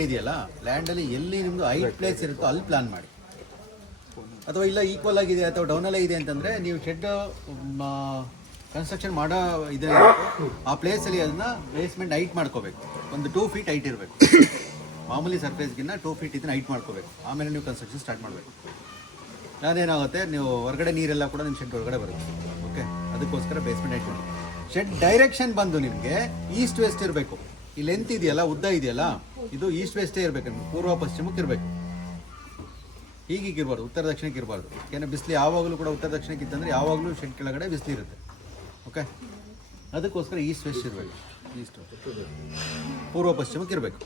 Land ಇದೆಯಲ್ಲ, ಲ್ಯಾಂಡಲ್ಲಿ ಎಲ್ಲಿ ನಿಮ್ಮದು ಹೈಟ್ ಪ್ಲೇಸ್ ಇರುತ್ತೋ ಅಲ್ಲಿ ಪ್ಲಾನ್ ಮಾಡಿ. ಅಥವಾ ಇಲ್ಲ ಈಕ್ವಲ್ ಆಗಿದೆ ಅಥವಾ ಡೌನಲ್ಲೇ ಇದೆ ಅಂತಂದರೆ ನೀವು ಶೆಡ್ ಕನ್ಸ್ಟ್ರಕ್ಷನ್ ಮಾಡೋ ಇದೆ ಆ ಪ್ಲೇಸಲ್ಲಿ ಅದನ್ನ ಬೇಸ್ಮೆಂಟ್ ಹೈಟ್ ಮಾಡ್ಕೋಬೇಕು. ಒಂದು 2 ಫೀಟ್ ಹೈಟ್ ಇರಬೇಕು. ಮಾಮೂಲಿ ಸರ್ಫೇಸ್ಗಿನ್ನ 2 ಫೀಟ್ ಇದನ್ನ ಹೈಟ್ ಮಾಡ್ಕೋಬೇಕು. ಆಮೇಲೆ ನೀವು ಕನ್ಸ್ಟ್ರಕ್ಷನ್ ಸ್ಟಾರ್ಟ್ ಮಾಡಬೇಕು. ಅದೇನಾಗುತ್ತೆ, ನೀವು ಹೊರಗಡೆ ನೀರೆಲ್ಲ ಕೂಡ ನಿಮ್ಮ ಶೆಡ್ ಹೊರಗಡೆ ಬರುತ್ತೆ. ಓಕೆ, ಅದಕ್ಕೋಸ್ಕರ ಬೇಸ್ಮೆಂಟ್ ಹೈಟ್ ಮಾಡಿ. ಶೆಡ್ ಡೈರೆಕ್ಷನ್ ಬಂದು ನಿಮಗೆ ಈಸ್ಟ್ ವೆಸ್ಟ್ ಇರಬೇಕು. ಈ ಲೆಂತ್ ಇದೆಯಲ್ಲ, ಉದ್ದ ಇದೆಯಲ್ಲ, ಇದು ಈಸ್ಟ್ ವೆಸ್ಟೇ ಇರಬೇಕು. ನಿಮ್ಗೆ ಪೂರ್ವ ಪಶ್ಚಿಮಕ್ಕೆ ಇರಬೇಕು. ಹೀಗಿರಬಾರ್ದು, ಉತ್ತರ ದಕ್ಷಿಣಕ್ಕೆ ಇರಬಾರ್ದು. ಏಕೆಂದರೆ ಬಿಸಿಲು ಯಾವಾಗಲೂ ಕೂಡ ಉತ್ತರ ದಕ್ಷಿಣಕ್ಕೆ ಇತ್ತಂದರೆ ಯಾವಾಗಲೂ ಶೆಡ್ ಕೆಳಗಡೆ ಬಿಸಿಲು ಇರುತ್ತೆ. ಓಕೆ, ಅದಕ್ಕೋಸ್ಕರ ಈಸ್ಟ್ ವೆಸ್ಟ್ ಇರಬೇಕು. ಈಸ್ಟ್ ಪೂರ್ವ ಪಶ್ಚಿಮಕ್ಕೆ ಇರಬೇಕು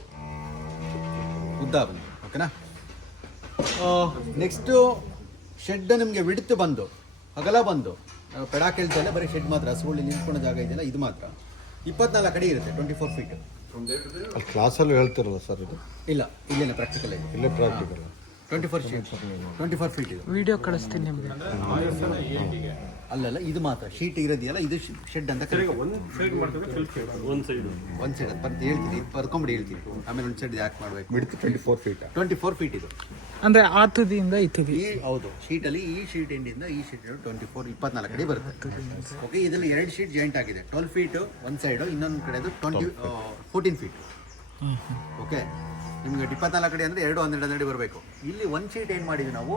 ಉದ್ದ ಬಂದು. ಓಕೆನಾ. ನೆಕ್ಸ್ಟು ಶೆಡ್ ನಿಮಗೆ ವಿಡ್ತ್ ಬಂದು, ಅಗಲ ಬಂದು, ಪೆಡ ಕೇಳ್ತಲ್ಲ, ಬರೀ ಶೆಡ್ ಮಾತ್ರ, ಹಸುಗಳು ನಿಂತ್ಕೊಳ್ಳೋ ಜಾಗ ಇದೆಯಲ್ಲ ಇದು ಮಾತ್ರ 24 ಅಡಿ ಇರುತ್ತೆ. 24 ಫೀಟ್. ಕ್ಲಾಸಲ್ಲಿ ಹೇಳ್ತಿರಲ್ಲ ಸರ್ ಇದು? ಇಲ್ಲ, ಇಲ್ಲೇನ ಪ್ರಾಕ್ಟಿಕಲ್ ಇದೆ. ಇಲ್ಲೇ ಪ್ರಾಕ್ಟಿಕಲ್ 24 ಫೀಟ್ ಇದು. ವಿಡಿಯೋ ಕಳಿಸ್ತೀನಿ ನಿಮಗೆ. ಅಲ್ಲಲ್ಲ, ಇದು ಮಾತ್ರ ಶೀಟ್ ಇರೋದಿಯಲ್ಲ, ಇದು ಶೆಡ್ ಅಂತ ಒಂದು ಸೈಡ್ ಬರ್ದು ಹೇಳ್ತೀನಿ, ಬರ್ಕೊಂಬಿಡಿ ಹೇಳ್ತೀನಿ. ಆಮೇಲೆ ಒಂದು ಸೈಡ್ ಯಾಕೆ ಮಾಡಬೇಕು. ಬಿಡ್ತು 24 ಫೀಟ್ ಇದು. ಅಂದರೆ ಆ ತುದಿಯಿಂದ ಈ ತುದಿ. ಹೌದು, ಶೀಟಲ್ಲಿ ಈ ಶೀಟ್ ಎಂಡಿಂದ ಈ ಶೀಟ್ 24 ಅಡಿ ಬರುತ್ತೆ. ಓಕೆ, ಇದರಲ್ಲಿ 2 ಶೀಟ್ ಜಾಯಿಂಟ್ ಆಗಿದೆ. 12 ಫೀಟ್ ಒಂದು ಸೈಡು, ಇನ್ನೊಂದು ಕಡೆದು 14 ಫೀಟ್. ಓಕೆ, ನಿಮಗೆ 24 ಅಡಿ ಅಂದರೆ 12 ಅಡಿ ಬರಬೇಕು. ಇಲ್ಲಿ ಒಂದು ಶೀಟ್ ಏನು ಮಾಡಿದ್ವಿ ನಾವು,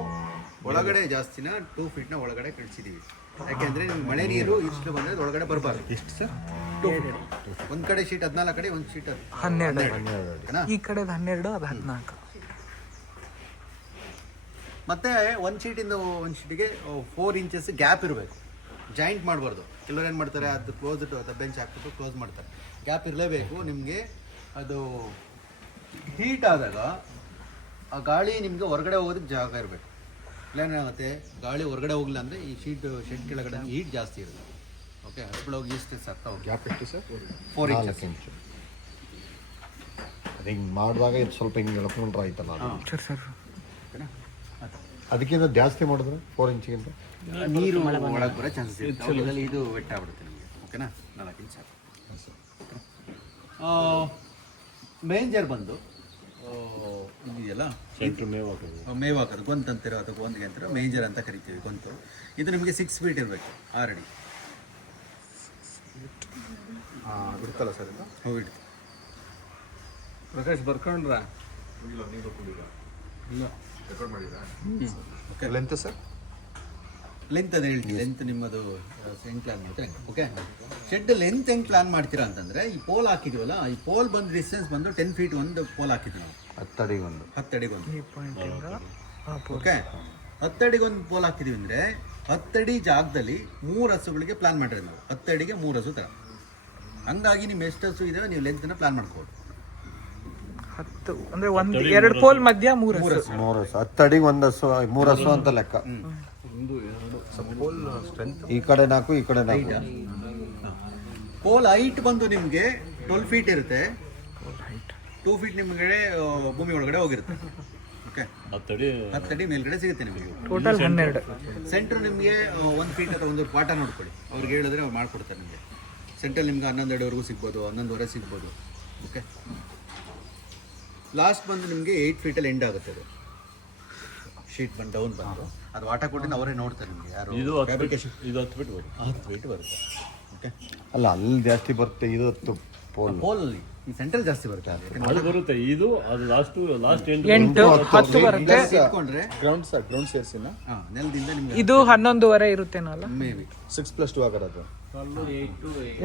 ಒಳಗಡೆ ಜಾಸ್ತಿನ 2 ಫೀಟ್ನ ಒಳಗಡೆ ಕಳಿಸಿದ್ದೀವಿ. ಯಾಕೆಂದರೆ ನಿಮ್ಗೆ ಮಳೆ ನೀರು ಇಷ್ಟು ಬಂದರೆ ಒಳಗಡೆ ಬರಬಾರ್ದು. ಎಷ್ಟು ಸರ್? 2 ಫೀಟ್. ಒಂದು ಕಡೆ ಶೀಟ್ 14 ಅಡಿ, ಒಂದು ಶೀಟ್ 12. ಈ ಕಡೆ 12, ಅದು 14. ಮತ್ತು ಒಂದು ಶೀಟಿಂದ ಒಂದು ಶೀಟಿಗೆ 4 ಇಂಚಸ್ ಗ್ಯಾಪ್ ಇರಬೇಕು. ಜಾಯಿಂಟ್ ಮಾಡಬಾರ್ದು. ಕೆಲವರು ಏನು ಮಾಡ್ತಾರೆ, ಅದು ಕ್ಲೋಸ್ ಬೆಂಚ್ ಹಾಕ್ಬಿಟ್ಟು ಕ್ಲೋಸ್ ಮಾಡ್ತಾರೆ. ಗ್ಯಾಪ್ ಇರಲೇಬೇಕು ನಿಮಗೆ. ಅದು ಹೀಟ್ ಆದಾಗ ಆ ಗಾಳಿ ನಿಮಗೆ ಹೊರಗಡೆ ಹೋಗೋದಕ್ಕೆ ಜಾಗ ಇರಬೇಕು. ಇಲ್ಲೇನಾಗುತ್ತೆ, ಗಾಳಿ ಹೊರಗಡೆ ಹೋಗಲಿಲ್ಲ ಅಂದರೆ ಈ ಶೆಡ್ ಕೆಳಗಡೆ ಹೀಟ್ ಜಾಸ್ತಿ ಇರುತ್ತೆ. ಓಕೆ, ಹಸ್ಗಳೋಗಿ ಈಸ್ಟ್ ಸತ್ತ ಹೋಗಿ. ಗ್ಯಾಪ್ ಎಷ್ಟು ಸರ್? 4 ಇಂಚಸ್. ಅದು ಹಿಂಗೆ ಮಾಡುವಾಗ ಇದು ಸ್ವಲ್ಪ ಹಿಂಗೆ ಎಳ್ಕೊಂಡ್ರೆ ಆಯ್ತಲ್ಲ. ಸರ್ ಓಕೆನಾ. ಅದಕ್ಕಿಂತ ಜಾಸ್ತಿ ಮಾಡಿದ್ರೆ 4 ಇಂಚಿಗಿಂತ ನೀರು ಒಳಗೆ ಬರೋ ಚಾನ್ಸಸ್ ಇರುತ್ತೆ. ಇದು ವೆಟ್ ಆಗ್ಬಿಡುತ್ತೆ ನಿಮಗೆ. ಓಕೆನಾ. 4 ಇಂಚ್. ಮೇಂಜರ್ ಬಂದು ಇದೆಯಲ್ಲ, ಮೇವು ಹಾಕೋದು ಗೊಂತು ಅಂತಿರೋ ಅಥವಾ ಗೊಂದಿಗೆ ಅಂತಿರೋ ಮೇಂಜರ್ ಅಂತ ಕರಿತೀವಿ. ಗೊಂತು ಇದು ನಿಮಗೆ 6 ಫೀಟ್ ಇರಬೇಕು. 6 ಅಡಿ ಬಿಡ್ತಲ್ಲ ಸರ್ ಇದು? ಹೋಗಿಟ್ಟು ಪ್ರಕಾಶ್ ಬರ್ಕೊಂಡ್ರ ಓಕೆ. Length sir? ಲೆಂತ್ ಅದೇ ಹೇಳ್ತೀವಿ. ಲೆಂತ್ ನಿಮ್ಮದು ಹೆಂಗೆ ಪ್ಲಾನ್ ಮಾಡ್ತೀರಾ. ಓಕೆ, ಶೆಡ್ ಲೆಂತ್ ಹೆಂಗೆ ಪ್ಲಾನ್ ಮಾಡ್ತೀರಾ ಅಂತಂದರೆ, ಈ ಪೋಲ್ ಹಾಕಿದ್ದೀವಲ್ಲ, ಈ ಪೋಲ್ ಬಂದು ಡಿಸ್ಟೆನ್ಸ್ ಬಂದು 10 ಫೀಟ್ ಒಂದು ಪೋಲ್ ಹಾಕಿದ್ವಿ ನಾವು. 10 ಅಡಿಗೊಂದು. 10 ಅಡಿಗೊಂದು. ಈ ಪಾಯಿಂಟಿಂದ ಓಕೆ, 10 ಅಡಿಗೊಂದು ಪೋಲ್ ಹಾಕಿದ್ದೀವಿ ಅಂದರೆ 10 ಅಡಿ ಜಾಗದಲ್ಲಿ 3 ಹಸುಗಳಿಗೆ ಪ್ಲಾನ್ ಮಾಡಿರೋದು ನಾವು. 10 ಅಡಿಗೆ 3 ಹಸು ಥರ. ಹಂಗಾಗಿ ನಿಮ್ಮ ಎಷ್ಟು ಹಸು ಇದಾವೆ ನೀವು ಲೆಂತ್ನ ಪ್ಲಾನ್ ಮಾಡ್ಬೋದು. 10 ಅಂದರೆ 2 ಪೋಲ್ ಮಧ್ಯ 3 ಹಸು. 3 ಹಸು. 10 ಅಡಿಗೆ 1 ಹಸು, 3 ಹಸು ಅಂತ ಲೆಕ್ಕ. ಈ ಕಡೆ 4, ಈ ಕಡೆ 4. ಪೋಲ್ ಹೈಟ್ ಬಂದು ನಿಮಗೆ 12 ಫೀಟ್ ಇರುತ್ತೆ. 2 ಫೀಟ್ ನಿಮಗೆ ಭೂಮಿ ಒಳಗಡೆ ಹೋಗಿರುತ್ತೆ. ಓಕೆ, 10 ಅಡಿ ಮೇಲ್ಗಡೆ ಸಿಗುತ್ತೆ ನಿಮಗೆ. ಟೋಟಲ್ 12. ಸೆಂಟ್ರ್ ನಿಮಗೆ 1 ಫೀಟ್ ಅಥವಾ 1 ಪಾಟ ನೋಡ್ಕೊಳ್ಳಿ. ಅವ್ರಿಗೆ ಹೇಳಿದ್ರೆ ಅವ್ರು ಮಾಡ್ಕೊಡ್ತಾರೆ ನಿಮಗೆ. ಸೆಂಟ್ರಲ್ಲಿ ನಿಮ್ಗೆ 11 ಅಡಿವರೆಗೂ ಸಿಗ್ಬೋದು, 11.5 ಸಿಗ್ಬೋದು. ಓಕೆ, ಲಾಸ್ಟ್ ಬಂದು ನಿಮಗೆ 8 ಫೀಟಲ್ಲಿ ಎಂಡ್ ಆಗುತ್ತೆ. ಅದು ಶೀಟ್ ಬಂದು ಡೌನ್ ಬಂದು ಅದು ವಾಟ ಕೊಟ್ಟಿನ ಅವರೇ ನೋಡ್ತಾರೆ ನಿಮಗೆ. ಯಾರು ಫ್ಯಾಬ್ರಿಕೇಶನ್. ಇದು 10 ಫೀಟ್ ಬರುತ್ತೆ. 10 ಫೀಟ್ ಬರುತ್ತೆ. ಓಕೆ, ಅಲ್ಲ ಅಲ್ಲಿ ಜಾಸ್ತಿ ಬರುತ್ತೆ. ಇದು 10 ಪೋಲಲ್ಲಿ ಈ ಸೆಂಟ್ರಲ್ ಜಾಸ್ತಿ ಬರುತ್ತೆ. ಅದು ಬರುತ್ತೆ. ಇದು ಅದು ಲಾಸ್ಟ್ 8, 10 ಬರುತ್ತೆ. ಇಟ್ಕೊಂಡ್ರೆ ಗ್ರೌಂಡ್ ಸೇರಿಸಿನ ನೆಲದಿಂದ ನಿಮ್ಗೆ ಇದು 11.5 ಇರುತ್ತೇನಲ್ಲ. ಮೇ ಬಿ 6+2 ಆಗಿರೋದು.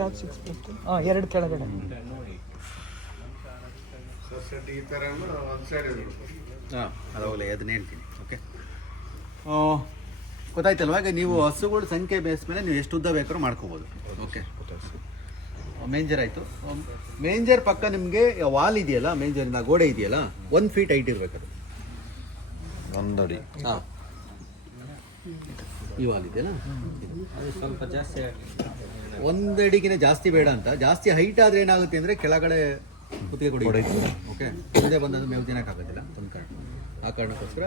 ಯಾವ್ದು 6+2? 2 ಕೆಳಗಡೆ. ಹಾಂ, ಅದಾಗಲೇ ಅದನ್ನ ಹೇಳ್ತೀನಿ. ಓಕೆ, ಗೊತ್ತಾಯ್ತಲ್ವ. ಈಗ ನೀವು ಹಸುಗಳ ಸಂಖ್ಯೆ ಬೇಸ್ ಮೇಲೆ ನೀವು ಎಷ್ಟು ಉದ್ದ ಬೇಕಾದ್ರೂ ಮಾಡ್ಕೋಬೋದು. ಓಕೆ, ಮೇಂಜರ್ ಆಯಿತು. ಮೇಂಜರ್ ಪಕ್ಕ ನಿಮಗೆ ವಾಲ್ ಇದೆಯಲ್ಲ, ಮೇಂಜರಿನ ಗೋಡೆ ಇದೆಯಲ್ಲ, 1 ಫೀಟ್ ಹೈಟ್ ಇರಬೇಕು. ಅದು 1 ಅಡಿ. ಹಾಂ, ಈ ವಾಲ್ ಇದೆಯಲ್ಲ, ಸ್ವಲ್ಪ ಜಾಸ್ತಿ 1 ಅಡಿಗಿನ ಜಾಸ್ತಿ ಬೇಡ ಅಂತ. ಜಾಸ್ತಿ ಹೈಟ್ ಆದರೆ ಏನಾಗುತ್ತೆ ಅಂದರೆ ಕೆಳಗಡೆ ಕುತ್ತಿಗೆ ಕೊಡಿ. ಓಕೆ, ಮುಂದೆ ಬಂದಾಗ ಮೇವು ತಿನ್ನೋಕ್ಕಾಗೋದಿಲ್ಲ ಒಂದು ಕಾರಣ. ಆ ಕಾರಣಕ್ಕೋಸ್ಕರ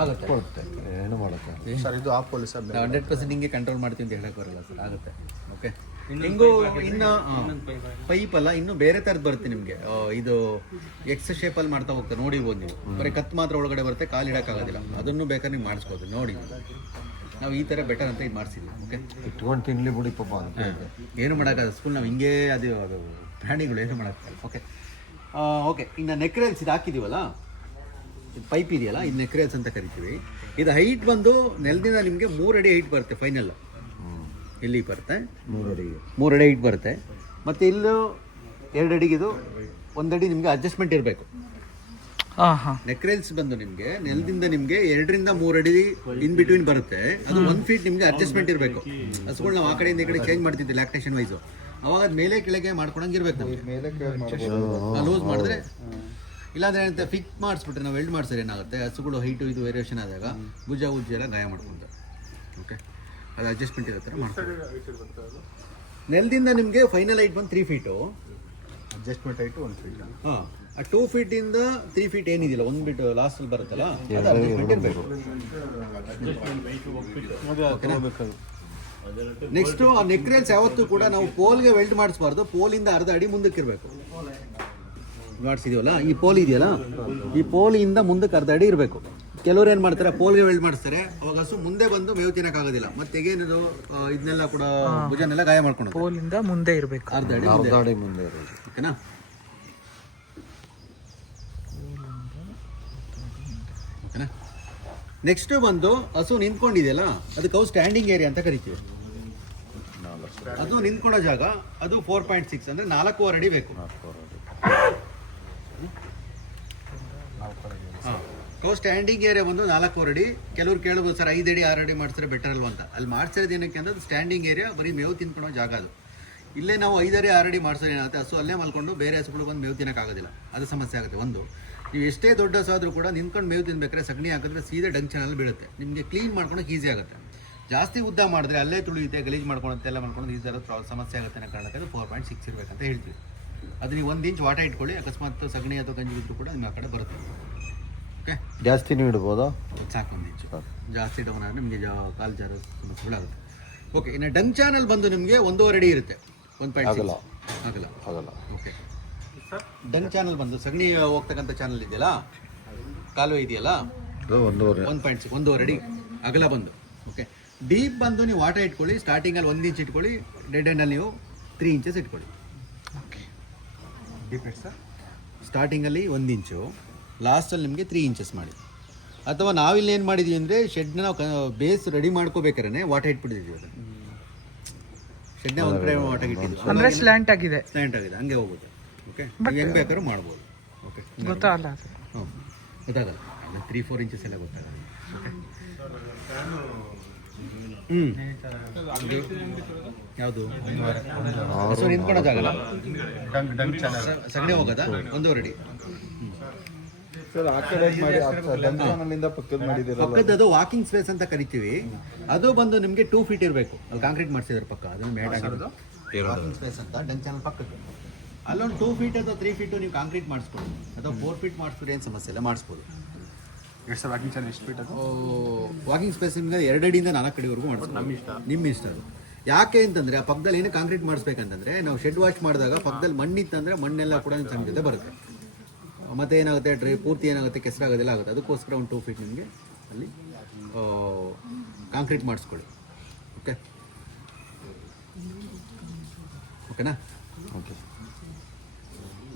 ಆಗುತ್ತೆ. ಏನು ಮಾಡುತ್ತೆ ಸರ್? ಇದು ಆಫ್ ಪೊಲೀಸ್ 100% ಹಿಂಗೆ ಕಂಟ್ರೋಲ್ ಮಾಡ್ತೀವಿ ಅಂತ ಹೇಳಕ್ಕೆ ಬರಲ್ಲ ಸರ್. ಆಗುತ್ತೆ. ಓಕೆ, ಹೆಂಗೋ ಇನ್ನು ಪೈಪ್ ಅಲ್ಲ ಇನ್ನು ಬೇರೆ ಥರದ್ದು ಬರುತ್ತೆ ನಿಮಗೆ ಇದು ಎಕ್ಸ್ ಶೇಪಲ್ಲಿ ಮಾಡ್ತಾ ಹೋಗ್ತಾರೆ ನೋಡಿಬೋದು ನೀವು ಬರೀ ಕತ್ ಮಾತ್ರ ಒಳಗಡೆ ಬರುತ್ತೆ ಕಾಲು ಇಡೋಕ್ಕಾಗೋದಿಲ್ಲ ಅದನ್ನು ಬೇಕಾದ್ರೆ ನೀವು ಮಾಡಿಸ್ಬೋದು ನೋಡಿ ನಾವು ಈ ಥರ ಬೆಟರ್ ಅಂತ ಇದು ಮಾಡಿಸಿದ್ವಿ ಓಕೆ ಇಟ್ಕೊಂಡು ತಿನ್ಲಿ ಬಿಡಿ ಪಾಪ ಅಂತ ಏನು ಮಾಡೋಕ್ಕಾಗಲ್ಲ ಸ್ಕೂಲ್ ನಾವು ಹಿಂಗೆ ಅದು ಪ್ರಾಣಿಗಳು ಏನು ಮಾಡೋಕ್ಕಾಗಲ್ಲ ಓಕೆ ಓಕೆ ಇನ್ನು ನೆಕ್ರೇಲ್ಸ್ ಇದು ಹಾಕಿದ್ದೀವಲ್ಲ ಇದು ಪೈಪ್ ಇದೆಯಲ್ಲ ಇದು ನೆಕ್ರೇಲ್ಸ್ ಅಂತ ಕರಿತೀವಿ ಇದು ಹೈಟ್ ಬಂದು ನೆಲದಿಂದ ನಿಮಗೆ 3 ಅಡಿ ಹೈಟ್ ಬರುತ್ತೆ ಫೈನಲ್ ಇಲ್ಲಿ ಬರುತ್ತೆ 3 ಅಡಿ ಹೈಟ್ ಬರುತ್ತೆ ಮತ್ತು ಇಲ್ಲೂ 2 ಅಡಿಗೆ ಇದು 1 ಅಡಿ ನಿಮಗೆ ಅಡ್ಜಸ್ಟ್ಮೆಂಟ್ ಇರಬೇಕು ಹಾಂ ಹಾಂ ನೆಕ್ರೇಲ್ಸ್ ಬಂದು ನಿಮಗೆ ನೆಲದಿಂದ ನಿಮಗೆ 2 ರಿಂದ 3 ಅಡಿ ಇನ್ ಬಿಟ್ವೀನ್ ಬರುತ್ತೆ ಅದು 1 ಫೀಟ್ ನಿಮಗೆ ಅಡ್ಜಸ್ಟ್ಮೆಂಟ್ ಇರಬೇಕು ಹಸುಗಳು ನಾವು ಆ ಕಡೆಯಿಂದ ಈ ಕಡೆ ಚೇಂಜ್ ಮಾಡ್ತಿದ್ವಿ ಲ್ಯಾಕ್ಟೇಷನ್ ವೈಸು ಅವಾಗ ಅದು ಮೇಲೆ ಕೆಳಗೆ ಮಾಡ್ಕೊಳಂಗಿರ್ಬೇಕು ನಮಗೆ ಲೂಸ್ ಮಾಡಿದ್ರೆ ಇಲ್ಲಾಂದ್ರೆ ಏನಂತ ಫಿಕ್ ಮಾಡಿಸ್ಬಿಟ್ರೆ ನಾವು ವೆಲ್ಡ್ ಮಾಡಿಸಿದ್ರೆ ಏನಾಗುತ್ತೆ ಹಸುಗಳು ಹೈಟು ಇದು ವೇರಿಯೇಷನ್ ಆದಾಗ ಭುಜ ಎಲ್ಲ ಗಾಯ ಮಾಡ್ಕೊಂತಾರೆ ಓಕೆ ಅದು ಅಡ್ಜಸ್ಟ್ಮೆಂಟ್ ಇರೋ ಥರ ಮಾಡ್ತಾರೆ ನೆಲದಿಂದ ನಿಮಗೆ ಫೈನಲ್ ಹೈಟ್ ಬಂದು 3 ಫೀಟು ಅಡ್ಜಸ್ಟ್ಮೆಂಟ್ ಆಯಿತು 1 ಫೀಟ್ ಹಾಂ ಆ 2 ಫೀಟಿಂದ 3 ಫೀಟ್ ಏನಿದೆಯಲ್ಲ ಒಂದು ಬಿಟ್ಟು ಲಾಸ್ಟಲ್ಲಿ ಬರುತ್ತಲ್ಲ ಅದು ಅಡ್ಜಸ್ಟ್ಮೆಂಟ್ ಇರಬೇಕು ನೆಕ್ಸ್ಟು ಆ ನೆಕ್ರೇಲ್ಸ್ ಯಾವತ್ತೂ ಕೂಡ ನಾವು ಪೋಲ್ಗೆ ವೆಲ್ಡ್ ಮಾಡಿಸ್ಬಾರ್ದು ಪೋಲಿಂದ ಅರ್ಧ ಅಡಿ ಮುಂದಕ್ಕೆ ಇರಬೇಕು ಮಾಡಿಸಿದೀವಲ್ಲ ಈ ಪೋಲ್ ಇದೆಯಲ್ಲ ಈ ಪೋಲಿಂದ ಮುಂದಕ್ಕೆ ಅರ್ಧ ಅಡಿ ಇರಬೇಕು ಕೆಲವ್ರು ಏನು ಮಾಡ್ತಾರೆ ಪೋಲ್ಗೆ ವೆಲ್ಡ್ ಮಾಡಿಸ್ತಾರೆ ಅವಾಗ ಹಸು ಮುಂದೆ ಬಂದು ಮೇವು ತಿನ್ನಕ್ಕಾಗೋದಿಲ್ಲ ಮತ್ತೆ ಏನಿದು ಇದನ್ನೆಲ್ಲ ಕೂಡ ಭುಜನೆಲ್ಲ ಗಾಯ ಮಾಡ್ಕೊಂಡು ಪೋಲಿಂದ ಮುಂದೆ ಇರಬೇಕು ಅರ್ಧ ಅಡಿ ಮುಂದೆ ಇರೋದು ಓಕೆನಾ ಓಕೆನಾ ನೆಕ್ಸ್ಟ್ ಬಂದು ಹಸು ನಿಂತ್ಕೊಂಡಿದೆಯಲ್ಲ ಅದಕ್ಕೆ ಅವು ಸ್ಟ್ಯಾಂಡಿಂಗ್ ಏರಿಯಾ ಅಂತ ಕರಿತೀವಿ ಅದು ನಿಂತ್ಕೊಳ್ಳೋ ಜಾಗ ಅದು 4.6 ಅಂದರೆ 4.5 ಅಡಿ ಬೇಕು ಕೌ ಸ್ಟ್ಯಾಂಡಿಂಗ್ ಏರಿಯಾ ಬಂದು 4.5 ಅಡಿ ಕೆಲವ್ರು ಕೇಳ್ಬೋದು ಸರ್ 5 ಅಡಿ 6 ಅಡಿ ಮಾಡಿಸಿದ್ರೆ ಬೆಟರ್ ಅಲ್ವಾ ಅಂತ ಅಲ್ಲಿ ಮಾಡ್ಸಿರೋದು ಏನಕ್ಕೆ ಅಂದ್ರೆ ಅದು ಸ್ಟ್ಯಾಂಡಿಂಗ್ ಏರಿಯಾ ಬರೀ ಮೇವು ತಿನ್ಕೊಳ್ಳೋ ಜಾಗ ಅದು ಇಲ್ಲೇ ನಾವು 5 ಅಡಿ 6 ಅಡಿ ಮಾಡಿಸೋದು ಏನಾಗುತ್ತೆ ಹಸು ಅಲ್ಲೇ ಮಲ್ಕೊಂಡು ಬೇರೆ ಹಸುಗಳು ಬಂದು ಮೇವು ತಿನ್ನೋಕ್ಕಾಗೋದಿಲ್ಲ ಅದು ಸಮಸ್ಯೆ ಆಗುತ್ತೆ ಒಂದು ನೀವು ಎಷ್ಟೇ ದೊಡ್ಡ ಹಸು ಆದರೂ ಕೂಡ ನಿಂತ್ಕೊಂಡು ಮೇವು ತಿನ್ಬೇಕಾದ್ರೆ ಸಗಣಿ ಹಾಕಿದ್ರೆ ಸೀದಾ ಡಂಗ್ ಚಾನಲ್ ಬೀಳುತ್ತೆ ನಿಮಗೆ ಕ್ಲೀನ್ ಮಾಡ್ಕೊಳಕ್ಕೆ ಈಸಿ ಆಗುತ್ತೆ ಜಾಸ್ತಿ ಉದ್ದ ಮಾಡಿದ್ರೆ ಅಲ್ಲೇ ತುಳಿಯುತ್ತೆ ಗಲೀಜು ಮಾಡ್ಕೊಳುತ್ತೆ ಎಲ್ಲ ಮಾಡ್ಕೊಂಡು ಈ ಥರ ಸಮಸ್ಯೆ ಆಗುತ್ತೆ ಅನ್ನೋ ಕಾರಣಕ್ಕೆ ಅದು 4.6 ಇರಬೇಕಂತ ಹೇಳ್ತೀವಿ ಅದು ನೀವು 1 ಇಂಚ್ ವಾಟ ಇಟ್ಕೊಳ್ಳಿ ಅಕಸ್ಮಾತ್ ಸಗಣಿ ಅಥವಾ ಗಂಜಿ ಬಿದ್ದು ಕೂಡ ನಿಮ್ಮ ಆ ಕಡೆ ಬರುತ್ತೆ ಓಕೆ ಜಾಸ್ತಿನೂ ಇಡ್ಬೋದಾ ಸಾಕು 1 ಇಂಚು ಜಾಸ್ತಿ ಡೌನ್ ಆದರೆ ನಿಮಗೆ ಕಾಲು ಜಾರು ಸಮಸ್ಯೆಗಳಾಗುತ್ತೆ ಓಕೆ ಇನ್ನು ಡಂಗ್ ಚಾನಲ್ ಬಂದು ನಿಮಗೆ 1.5 ಅಡಿ ಇರುತ್ತೆ 1.6 ಆಗಲ್ಲ ಓಕೆ ಡಂಗ್ ಚಾನಲ್ ಬಂದು ಸಗಣಿ ಹೋಗ್ತಕ್ಕಂಥ ಚಾನಲ್ ಇದೆಯಲ್ಲ ಕಾಲುವೆ ಇದೆಯಲ್ಲ 1.6 1.5 ಅಡಿ ಅಗಲ ಬಂದು ಓಕೆ ಡೀಪ್ ಬಂದು ನೀವು ವಾಟ ಇಟ್ಕೊಳ್ಳಿ ಸ್ಟಾರ್ಟಿಂಗಲ್ಲಿ 1 ಇಂಚ್ ಇಟ್ಕೊಳ್ಳಿ ಡೆಡ್ ಎಂಡಲ್ಲಿ ನೀವು 3 ಇಂಚಸ್ ಇಟ್ಕೊಳ್ಳಿ ಡೀಪ್ ಸರ್ ಸ್ಟಾರ್ಟಿಂಗಲ್ಲಿ 1 ಇಂಚು ಲಾಸ್ಟಲ್ಲಿ ನಿಮಗೆ 3 ಇಂಚಸ್ ಮಾಡಿ ಅಥವಾ ನಾವಿಲ್ಲಿ ಏನು ಮಾಡಿದ್ವಿ ಅಂದರೆ ಶೆಡ್ನ ನಾವು ಬೇಸ್ ರೆಡಿ ಮಾಡ್ಕೋಬೇಕಾದ್ರೆ ವಾಟ ಇಟ್ಬಿಟ್ಟಿದ್ವಿ ಅದನ್ನು ಶೆಡ್ನ ಒಂದು ಕಡೆ ವಾಟ ಇಟ್ಟಿದ್ವಿ ಅಂದರೆ ಸ್ಲ್ಯಾಂಟ್ ಆಗಿದೆ ಹಂಗೆ ಹೋಗುತ್ತೆ ಓಕೆ ಹೆಂಗೆ ಬೇಕಾದ್ರೂ ಮಾಡ್ಬೋದು ಓಕೆ ಗೊತ್ತಾಗಲ್ಲ ಅದು ಹ್ಞೂ ಗೊತ್ತಾಗಲ್ಲ 3-4 ಇಂಚಸ್ ಎಲ್ಲ ಗೊತ್ತಾಗಲ್ಲ ಓಕೆ ಯಾವುದು ಹಸು ನಿಂತ್ಕೊಳ್ಳೋದಾಗಲ್ಲ ಸಗಣಿ ಹೋಗೋದಾ 1.5 ಅಡಿ ಸರ್ ಆ ಕಡೆ ಮಾಡಿ ಪಕ್ಕದ ಮಾಡಿದ್ದೀರಾ ಪಕ್ಕದ್ದು ವಾಕಿಂಗ್ ಸ್ಪೇಸ್ ಅಂತ ಕರಿತೀವಿ ಅದು ಬಂದು ನಿಮಗೆ 2 ಫೀಟ್ ಇರಬೇಕು ಅಲ್ಲಿ ಕಾಂಕ್ರೀಟ್ ಮಾಡಿಸಿದ್ರೆ ಪಕ್ಕ ಅದನ್ನು ಮೇಡ್ ಆಗಿರೋದು ವಾಕಿಂಗ್ ಸ್ಪೇಸ್ ಅಂತ ಡಂಗ್ ಚಾನಲ್ ಪಕ್ಕದ್ದು ಅಲ್ಲೊಂದು 2 ಫೀಟ್ ಅಥವಾ 3 ಫೀಟು ನೀವು ಕಾಂಕ್ರೀಟ್ ಮಾಡಿಸ್ಬೋದು ಅಥವಾ 4 ಫೀಟ್ ಮಾಡಿಸ್ಬಿಟ್ಟು ಏನು ಸಮಸ್ಯೆ ಇಲ್ಲ ಮಾಡಿಸ್ಬೋದು ಎಷ್ಟು ಸರ್ ವಾಕಿಂಗ್ ಚಾನಲ್ ಎಷ್ಟು ಫೀಟ್ ಅದು ವಾಕಿಂಗ್ ಸ್ಪೇಸ್ ನಿಮಗೆ 2 ಅಡಿಯಿಂದ 4 ಅಡಿವರೆಗೂ ಮಾಡಿಸ್ಬೋದು ನಿಮ್ಮ ಇಷ್ಟ ಅದು ಯಾಕೆ ಅಂತಂದರೆ ಆ ಪಕ್ಕದಲ್ಲಿ ಏನು ಕಾಂಕ್ರೀಟ್ ಮಾಡಿಸ್ಬೇಕಂತಂದರೆ ನಾವು ಶೆಡ್ ವಾಶ್ ಮಾಡಿದಾಗ ಪಕ್ಕದಲ್ಲಿ ಮಣ್ಣಿತ್ತಂದರೆ ಮಣ್ಣೆಲ್ಲ ಕೂಡ ನಿಮ್ಮ ಜೊತೆ ಬರುತ್ತೆ ಮತ್ತೆ ಏನಾಗುತ್ತೆ ಪೂರ್ತಿ ಏನಾಗುತ್ತೆ ಕೆಸರಾಗೋದೆಲ್ಲ ಆಗುತ್ತೆ ಅದಕ್ಕೋಸ್ಕರ ಒಂದು 2 ಫೀಟ್ ನಿಮಗೆ ಅಲ್ಲಿ ಕಾಂಕ್ರೀಟ್ ಮಾಡಿಸ್ಕೊಳ್ಳಿ ಓಕೆ ಓಕೆನಾ ಓಕೆ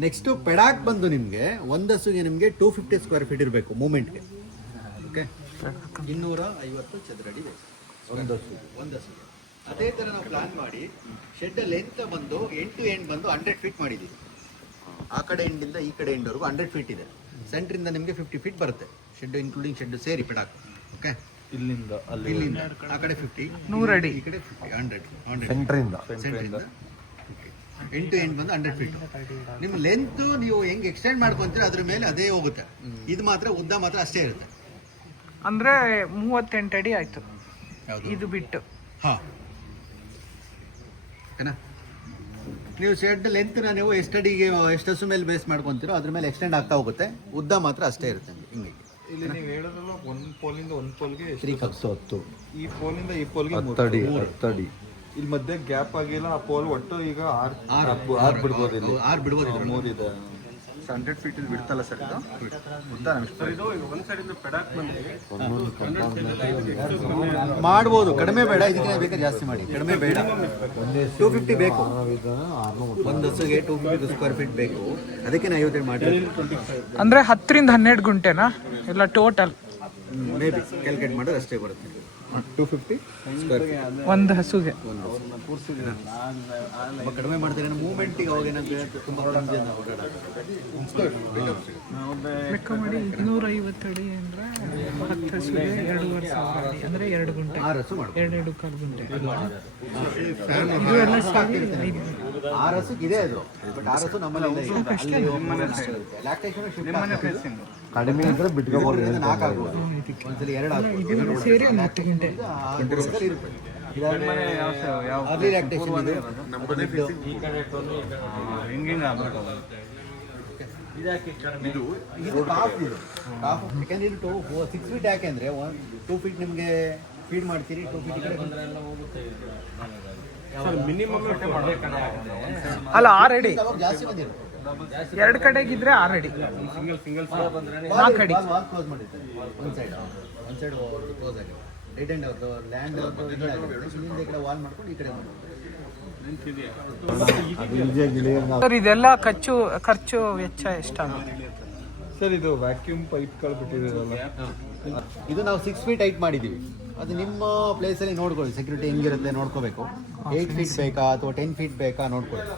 ನೆಕ್ಸ್ಟು ಪೆಡಾಕ್ ಬಂದು ನಿಮಗೆ ಒಂದು ಹಸುಗೆ ನಿಮಗೆ 250 ಸ್ಕ್ವೇರ್ ಫೀಟ್ ಇರಬೇಕು ಮೂಮೆಂಟ್ಗೆ ಓಕೆ 250 ಚದರ ಅಡಿ ಬೇಕು ಒಂದು ಹಸುಗೆ ಅದೇ ಥರ ನಾವು ಪ್ಲಾನ್ ಮಾಡಿ ಶೆಡ್ ಲೆಂತ್ ಬಂದು ಎಂಡ್ ಟು ಎಂಡ್ ಬಂದು 100 ಫೀಟ್ ಮಾಡಿದ್ದೀವಿ ಆ ಕಡೆ ಎಂಡಿಂದ ಈ ಕಡೆ ಎಂಡ್ವರೆಗೂ 100 ಫೀಟ್ ಇದೆ ಸೆಂಟ್ರಿಂದ ನಿಮಗೆ 50 ಫೀಟ್ ಬರುತ್ತೆ ಶೆಡ್ ಇನ್ಕ್ಲೂಡಿಂಗ್ ಶೆಡ್ ಸೇರಿ ಪೆಡಾಕ್ ಓಕೆ ಇಲ್ಲಿಂದ ಆ ಕಡೆ 50 100 ಅಡಿ ಈ ಕಡೆ 50 100 ಸೆಂಟ್ರಿಂದ ಎಂಡ್ ಟು ಎಂಡ್ ಬಂದು 100 ಫೀಟ್ ನಿಮ್ಮ ಲೆಂತ್ ನೀವು ಹೆಂಗೆ ಎಕ್ಸ್ಟೆಂಡ್ ಮಾಡ್ಕೊಂತೀರ ಅದ್ರ ಮೇಲೆ ಅದೇ ಹೋಗುತ್ತೆ ಇದು ಮಾತ್ರ ಉದ್ದ ಮಾತ್ರ ಅಷ್ಟೇ ಇರುತ್ತೆ ಅಂದರೆ 38 ಅಡಿ ಆಯಿತು ಯಾವುದು ಇದು ಬಿಟ್ಟು ಹಾಂ ಓಕೆನಾ ನೀವು ಶೆಡ್ ಲೆಂತ್ನ ನೀವು ಎಷ್ಟು ಅಡಿಗೆ ಎಷ್ಟು ಹಸು ಮೇಲೆ ಬೇಸ್ ಮಾಡ್ಕೊತೀರೋ ಅದ್ರ ಮೇಲೆ ಎಕ್ಸ್ಟೆಂಡ್ ಆಗ್ತಾ ಹೋಗುತ್ತೆ ಉದ್ದ ಮಾತ್ರ ಅಷ್ಟೇ ಇರುತ್ತೆ ಹಿಂಗೆ ಇಲ್ಲಿ ನೀವು ಹೇಳೋದ್ರಲ್ಲ ಒಂದು ಪೋಲಿಂದ ಒಂದು ಪೋಲ್ಗೆ 3 ಕಪ್ಸ್ 10 ಈ ಪೋಲಿಂದ ಈ ಪೋಲ್ಗೆ 10 ಅಡಿ ಇಲ್ಲಿ ಮಧ್ಯೆ ಗ್ಯಾಪ್ ಆಗಿಲ್ಲ ಆ ಪೋಲ್ ಒಟ್ಟು ಈಗ ಆರು ಬಿಡ್ಬೋದು ಇಲ್ಲಿ. ಆರು ಬಿಡ್ಬೋದು ಇದು. ಮೂರಿದೆ 100 ಫೀಟ್ ಇಲ್ಲಿ ಬಿಡ್ತಲ್ಲ ಸರ್ ಇದು ಉದ್ದ ಸರ್ ಇದು ಈಗ ಒಂದು ಸೈಡಿಂದ ಪೆಡಾಕ್ ಬಂದಿದೆ. ಮಾಡ್ಬೋದು, ಕಡಿಮೆ ಬೇಡ, ಇದಕ್ಕೆ ಬೇಕಾದ್ರೆ ಜಾಸ್ತಿ ಮಾಡಿ, ಕಡಿಮೆ ಬೇಡ. 250 ಬೇಕು ಒಂದು ಹಸುಗೆ, 250 ಸ್ಕ್ವೇರ್ ಫೀಟ್ ಬೇಕು, ಅದಕ್ಕೆ ನಾವು 52 ಮಾಡಿ. ಅಂದ್ರೆ 10 ರಿಂದ 12 ಗುಂಟೆನಾ ಎಲ್ಲ ಟೋಟಲ್? ಮೇ ಬಿ ಕ್ಯಾಲ್ಕುಲೇಟ್ ಮಾಡಿದ್ರೆ ಅಷ್ಟೇ ಬರುತ್ತೆ. 250 ಸ್ಕ್ವೇರ್ ಫೀಟ್ ಒಂದು ಹಸುಗೆ. ತುಂಬ ಕಡಿಮೆ ಮಾಡ್ತಾರೆ. ಮೂವ್ಮೆಂಟಿಗೆ ಅವಾಗ ಏನಂದ್ರೆ ತುಂಬ ಜನ ಓಡಾಡೋದು. ಲೆಕ್ಕ ಮಾಡಿ 250 ಅಡಿ ಅಂದ್ರೆ 10 ಹಸುಗೆ 2,500 ಅಡಿ ಅಂದ್ರೆ 2 ಗುಂಟೆ, 6 ಹಸು ಮಾಡ್ಬೋದು. 2.25 ಗುಂಟೆ. ಇದು ಎಲ್ಲ ಆರು ಹಸುಗೆ ಇದೆ ಅದು, ಬಟ್ 6 ಹಸು ನಮ್ಮಲ್ಲಿ ಕಡಿಮೆ ಅಂದ್ರೆ ಬಿಟ್ಕೋಬಹುದು. 4 ಆಗ್ಬೋದು, ಒಂದ್ಸಲಿ 2 ಆಗ್ಬೋದು. ಇದೆಲ್ಲ ಸೇರಿ ಒಂದು 10 ಗುಂಟೆ. ಅರ್ಲಿ ಲ್ಯಾಕ್ಟೇಷನ್ ಇದೆ. ಇದು ಕಾಫ್ ಇದು ಕಾಫ್. ಯಾಕಂದ್ರೆ ಇದು 6 ಫೀಟ್ ಯಾಕೆಂದ್ರೆ 2 ಫೀಟ್ ನಿಮಗೆ ಫೀಡ್ ಮಾಡ್ತೀರಿ, 2 ಫೀಟ್ ಅಲ್ಲ 6 ಅಡಿ, ಜಾಸ್ತಿ ಬಂದಿರುತ್ತೆ. 2 ಕಡೆಗಿದ್ರೆ 6 ಅಡಿ, 4 ಅಡಿ. ವಾಲ್ ಕ್ಲೋಸ್ ಮಾಡಿರ್ತಾರೆ ಒಂದು ಸೈಡ್ ಕ್ಲೋಸ್ ಆಗಿದೆ. ಡೆಡ್ ಎಂಡ್ ಅವ್ರದ್ದು ಲ್ಯಾಂಡ್ ಇಲ್ಲಿಂದ ಈ ಕಡೆ ವಾಲ್ ಮಾಡ್ಕೊಂಡು ಈ ಕಡೆ ಸರ್ ಇದೆಲ್ಲ ಖರ್ಚು ವೆಚ್ಚ ಎಷ್ಟಾಗುತ್ತೆ ಸರ್? ಇದು ವ್ಯಾಕ್ಯೂಮ್ ಪೈಪ್ಗಳು ಬಿಟ್ಟಿದ್ದೀರಲ್ಲ, ಇದು ನಾವು 6 ಫೀಟ್ ಹೈಟ್ ಮಾಡಿದ್ದೀವಿ. ಅದು ನಿಮ್ಮ ಪ್ಲೇಸಲ್ಲಿ ನೋಡ್ಕೊಳ್ಳಿ, ಸೆಕ್ಯೂರಿಟಿ ಹೆಂಗಿರುತ್ತೆ ನೋಡ್ಕೋಬೇಕು. 8 ಫೀಟ್ ಬೇಕಾ ಅಥವಾ 10 ಫೀಟ್ ಬೇಕಾ ನೋಡ್ಕೊಳ್ಳಿ.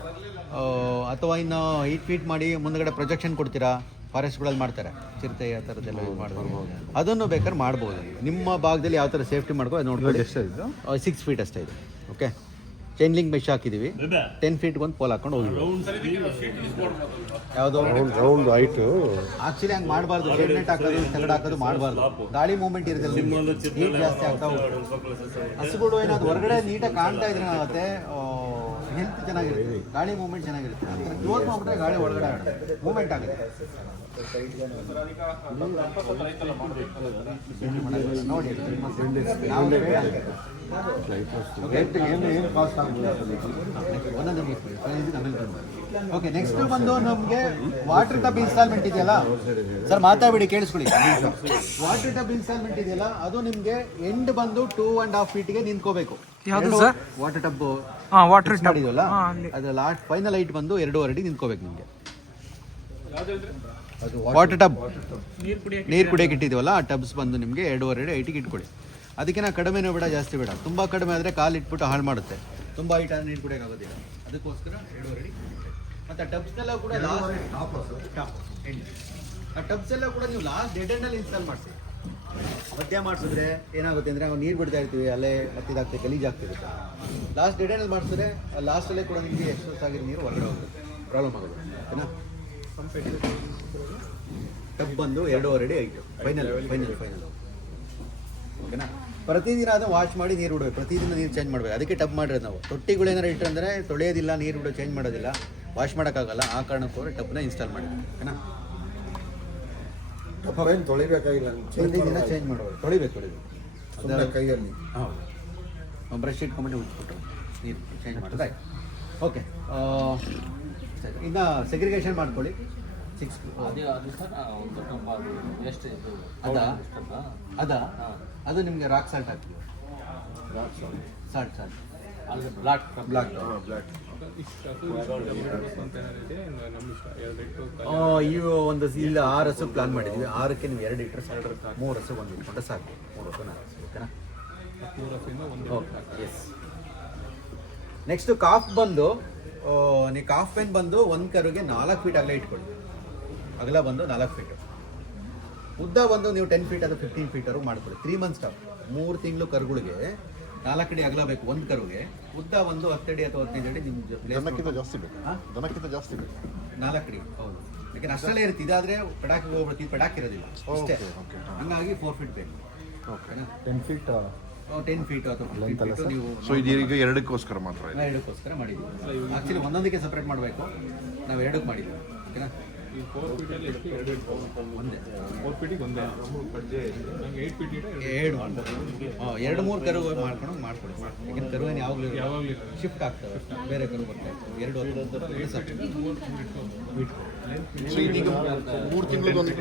ಅಥವಾ ಇನ್ನು 8 ಫೀಟ್ ಮಾಡಿ ಮುಂದ್ಗಡೆ ಪ್ರೊಜೆಕ್ಷನ್ ಕೊಡ್ತೀರಾ, ಫಾರೆಸ್ಟ್ಗಳಲ್ಲಿ ಮಾಡ್ತಾರೆ, ಚಿರತೆ ಆ ಥರದ್ದೆಲ್ಲ ಇದು ಮಾಡ್ಬೋದು. ಅದನ್ನು ಬೇಕಾದ್ರೆ ಮಾಡ್ಬೋದು. ನಿಮ್ಮ ಭಾಗದಲ್ಲಿ ಯಾವ ಥರ ಸೇಫ್ಟಿ ಮಾಡ್ಕೋ ಅದು ನೋಡ್ಕೊಳ್ಳಿ. ಎಷ್ಟು ಇದು? 6 ಫೀಟ್ ಅಷ್ಟೇ ಇದೆ. ಓಕೆ, ಚೈನ್ ಲಿಂಕ್ ಮೆಶ್ ಹಾಕಿದ್ದೀವಿ. 10 ಫೀಟ್ಗೆ ಒಂದು ಪೋಲ್ ಹಾಕೊಂಡು ಹೋಗಿ. ಯಾವುದೋ ರೌಂಡ್ ಹೈಟ್ ಆಕ್ಚುಲಿ ಹಂಗೆ ಮಾಡಬಾರ್ದು. ಶೆಡ್ ನೆಟ್ ಹಾಕೋದು, ತಗಡು ಹಾಕೋದು ಮಾಡಬಾರ್ದು. ಗಾಳಿ ಮೂವ್ಮೆಂಟ್ ಇರುತ್ತೆ, ಹೀಟ್ ಜಾಸ್ತಿ ಆಗ್ತಾ ಹೋಗುತ್ತೆ. ಹಸುಗಳು ಏನಾದ್ರು ಹೊರಗಡೆ ನೀಟಾಗಿ ಕಾಣ್ತಾ ಇದ್ರೆ ಏನಾಗುತ್ತೆ, ಹೆಲ್ತ್ ಚೆನ್ನಾಗಿರುತ್ತೆ, ಗಾಳಿ ಮೂವ್ಮೆಂಟ್ ಚೆನ್ನಾಗಿರುತ್ತೆ. ಕ್ಲೋಸ್ ಮಾಡಿಬಿಟ್ರೆ ಗಾಳಿ ಒಳಗಡೆ ಮೂವ್ಮೆಂಟ್ ಆಗುತ್ತೆ. ನೋಡಿ ಓಕೆ, ನೆಕ್ಸ್ಟ್ ಬಂದು ನಮಗೆ ವಾಟರ್ ಟಬ್ ಇನ್ಸ್ಟಾಲ್ಮೆಂಟ್ ಇದೆಯಲ್ಲ ಸರ್, ಮಾತಾಡ್ಬಿಡಿ ಕೇಳಿಸ್ಕೊಳ್ಳಿ. ವಾಟರ್ ಟಬ್ ಇನ್ಸ್ಟಾಲ್ಮೆಂಟ್ ಇದೆಯಲ್ಲ ಅದು ನಿಮಗೆ ಎಂಡ್ ಬಂದು 2.5 ಫೀಟ್ಗೆ ನಿಂತ್ಕೋಬೇಕು. ಯಾವುದು ಸರ್? ವಾಟರ್ ಟಬ್ ವಾಟರ್ ಟಬ್ ಮಾಡಿದ್ವಲ್ಲ, ಅದು ಲಾಸ್ಟ್ ಫೈನಲ್ ಹೈಟ್ ಬಂದು 2.5 ಅಡಿ ನಿಂತ್ಕೋಬೇಕು ನಿಮಗೆ. ವಾಟರ್ ಟಬ್ ನೀರು ಕುಡಿಯೋಕೆ ಇಟ್ಟಿದ್ದೀವಲ್ಲ, ಆ ಟಬ್ಸ್ ಬಂದು ನಿಮಗೆ 2.5 ಅಡಿ ಹೈಟಿಗೆ ಇಟ್ಕೊಳ್ಳಿ. ಅದಕ್ಕಿಂತ ಕಡಿಮೆನೂ ಬೇಡ, ಜಾಸ್ತಿ ಬೇಡ. ತುಂಬ ಕಡಿಮೆ ಆದರೆ ಕಾಲು ಇಟ್ಬಿಟ್ಟು ಹಾಳು ಮಾಡುತ್ತೆ. ತುಂಬ ಹೈಟ್ ಆದರೆ ನೀರು ಕುಡಿಯೋಕ್ಕಾಗೋದಿಲ್ಲ. ಅದಕ್ಕೋಸ್ಕರ 2.5 ಅಡಿ. ಮತ್ತು ಆ ಟಬ್ಸ್ನೆಲ್ಲ ಕೂಡ ಆ ಟಬ್ಸ್ ಎಲ್ಲ ಕೂಡ ನೀವು ಲಾಸ್ಟ್ ಡೆಡ್ ಎಂಡಲ್ಲಿ ಇನ್ಸ್ಟಾಲ್ ಮಾಡಿಸಿ. ಮಧ್ಯ ಮಾಡಿಸಿದ್ರೆ ಏನಾಗುತ್ತೆ ಅಂದರೆ ನಾವು ನೀರು ಬಿಡ್ತಾ ಇರ್ತೀವಿ, ಅಲ್ಲೇ ಮತ್ತಿದಾಗ್ತದೆ, ಗಲೀಜಾಗ್ತಿರುತ್ತೆ. ಲಾಸ್ಟ್ ಡೆಡ್ ಎಂಡಲ್ಲಿ ಮಾಡಿಸಿದ್ರೆ ಲಾಸ್ಟಲ್ಲೇ ಕೂಡ ನಿಮಗೆ ಎಕ್ಸ್ಪೋಸ್ ಆಗಿರೋ ನೀರು ಹೊರಗಡೆ ಹೋಗುತ್ತೆ, ಪ್ರಾಬ್ಲಮ್ ಆಗೋದು. ಓಕೆನಾ? ಟಬ್ ಬಂದು 2.5 ಅಡಿ ಹೈಟು, ಫೈನಲ್. ಓಕೆನಾ? ಪ್ರತಿದಿನ ಅದನ್ನು ವಾಶ್ ಮಾಡಿ ನೀರು ಬಿಡಬೇಕು, ಪ್ರತಿದಿನ ನೀರು ಚೇಂಜ್ ಮಾಡಬೇಕು. ಅದಕ್ಕೆ ಟಬ್ ಮಾಡಿರೋದು ನಾವು. ತೊಟ್ಟಿಗಳು ಏನಾರು ಇಟ್ಟಂದರೆ ತೊಳೆಯೋದಿಲ್ಲ, ನೀರು ಬಿಡೋ ಚೇಂಜ್ ಮಾಡೋದಿಲ್ಲ, ವಾಶ್ ಮಾಡೋಕ್ಕಾಗಲ್ಲ. ಆ ಕಾರಣಕ್ಕೋಸ್ಕರ ಟಬ್ನ ಇನ್ಸ್ಟಾಲ್ ಮಾಡಿ. ಓಕೆನಾ? ಟಬ್ ಏನು ತೊಳಿಬೇಕಾಗಿಲ್ಲ, ಪ್ರತಿದಿನ ಚೇಂಜ್ ಮಾಡಬೇಕು, ತೊಳಿಬೇಕು ಅದರ ಕೈಯಲ್ಲಿ. ಹೌದು, ಬ್ರಷ್ ಇಟ್ಕೊಂಬಿಟ್ಟು ಉಜ್ಬಿಟ್ಟು ನೀರು ಚೇಂಜ್ ಮಾಡೋದು ಆಯ್ತು. ಓಕೆ, ಇನ್ನು ಸೆಗ್ರಿಗೇಷನ್ ಮಾಡ್ಕೊಳ್ಳಿ. 6 ಅದು ನಿಮಗೆ ರಾಕ್ ಸಾಲ್ಟ್ ಹಾಕ್ತೀವಿ. ಸಾಲ್ಟ್ ಇವು ಒಂದು ಇಲ್ಲ 6 ಹಸು ಪ್ಲಾನ್ ಮಾಡಿದ್ದೀವಿ. 6ಕ್ಕೆ ನೀವು 2 ಲೀಟ್ರ್ ಸಾಕು, 3 ಹಸು 1 ಇಟ್ಕೊಂಡ್ರೆ ಸಾಕು. 3 ಹಸು 4 ಹಸು. ಓಕೆನಾ? Okay, S. ನೆಕ್ಸ್ಟು ಕಾಫ್ ಬಂದು ನೀವು ಕಾಫ್ ಪೆನ್ ಬಂದು ಒಂದು ಕರುಗೆ 4 ಫೀಟ್ ಅಗಲ ಇಟ್ಕೊಳ್ಳಿ. ಅಗಲ ಬಂದು 4 ಫೀಟು, ಉದ್ದ ಬಂದು ನೀವು 10 ಫೀಟ್ ಅಥವಾ 15 ಫೀಟರು ಮಾಡ್ಕೊಳ್ಳಿ. 3 ಮಂತ್ಸ್ ಸ್ಟಾಪ್, 3 ತಿಂಗಳು ಕರುಗಳಿಗೆ 4 ಅಡಿ ಅಗಲ ಬೇಕು ಒಂದು ಕರುಗೆ. ಉದ್ದ ಒಂದು 10 ಅಡಿ ಅಥವಾ 15 ಅಡಿ ನಿಮ್ಗೆ ಜಾಸ್ತಿ ಬೇಕು, ದನಕ್ಕಿಂತ ಜಾಸ್ತಿ ಬೇಕು. 4 ಅಡಿ. ಹೌದು, ಯಾಕೆಂದ್ರೆ ಅಷ್ಟಲ್ಲೇ ಇರುತ್ತೆ. ಇದಾದರೆ ಪಟಾಕಿ ಹೋಗ್ಬಿಡ್ತೀವಿ, ಪಟಾಕಿ ಇರೋದಿಲ್ಲ ಅಷ್ಟೇ. ಹಂಗಾಗಿ 4 ಫೀಟ್ ಬೇಕು. ಓಕೆನಾ? 10 ಫೀಟ್ 10 ಫೀಟ್ ಅಥವಾ 15 ಫೀಟ್ ನೀವು. ಸೊ ಇದೀಗ 2ಕ್ಕೋಸ್ಕರ ಮಾತ್ರ 2ಕ್ಕೋಸ್ಕರ ಮಾಡಿದ್ದೀವಿ. ಆ್ಯಕ್ಚುಲಿ ಒಂದೊಂದಕ್ಕೆ ಸಪ್ರೇಟ್ ಮಾಡಬೇಕು, ನಾವು 2ಕ್ಕೆ ಮಾಡಿದ್ದೀವಿ. ಓಕೆನಾ? ಒಂದೇ ಒಂದೇ ಎರಡು ಮೂರು ಕರು ಮಾಡ್ಕೊಂಡು ಮಾಡ್ಕೊಡಿ ಯಾಕಂದ್ರೆ ಕರು ಏನು ಯಾವಾಗಲೂ ಶಿಫ್ಟ್ ಆಗ್ತವೆ ಬೇರೆ ಕರು ಬರ್ತಾ ಇರ್ತವೆ ಎರಡು ಹೊತ್ತು ಸಾಕು ಸೊ ಇದೀಗ 3 ತಿಂಗಳು ಒಂದು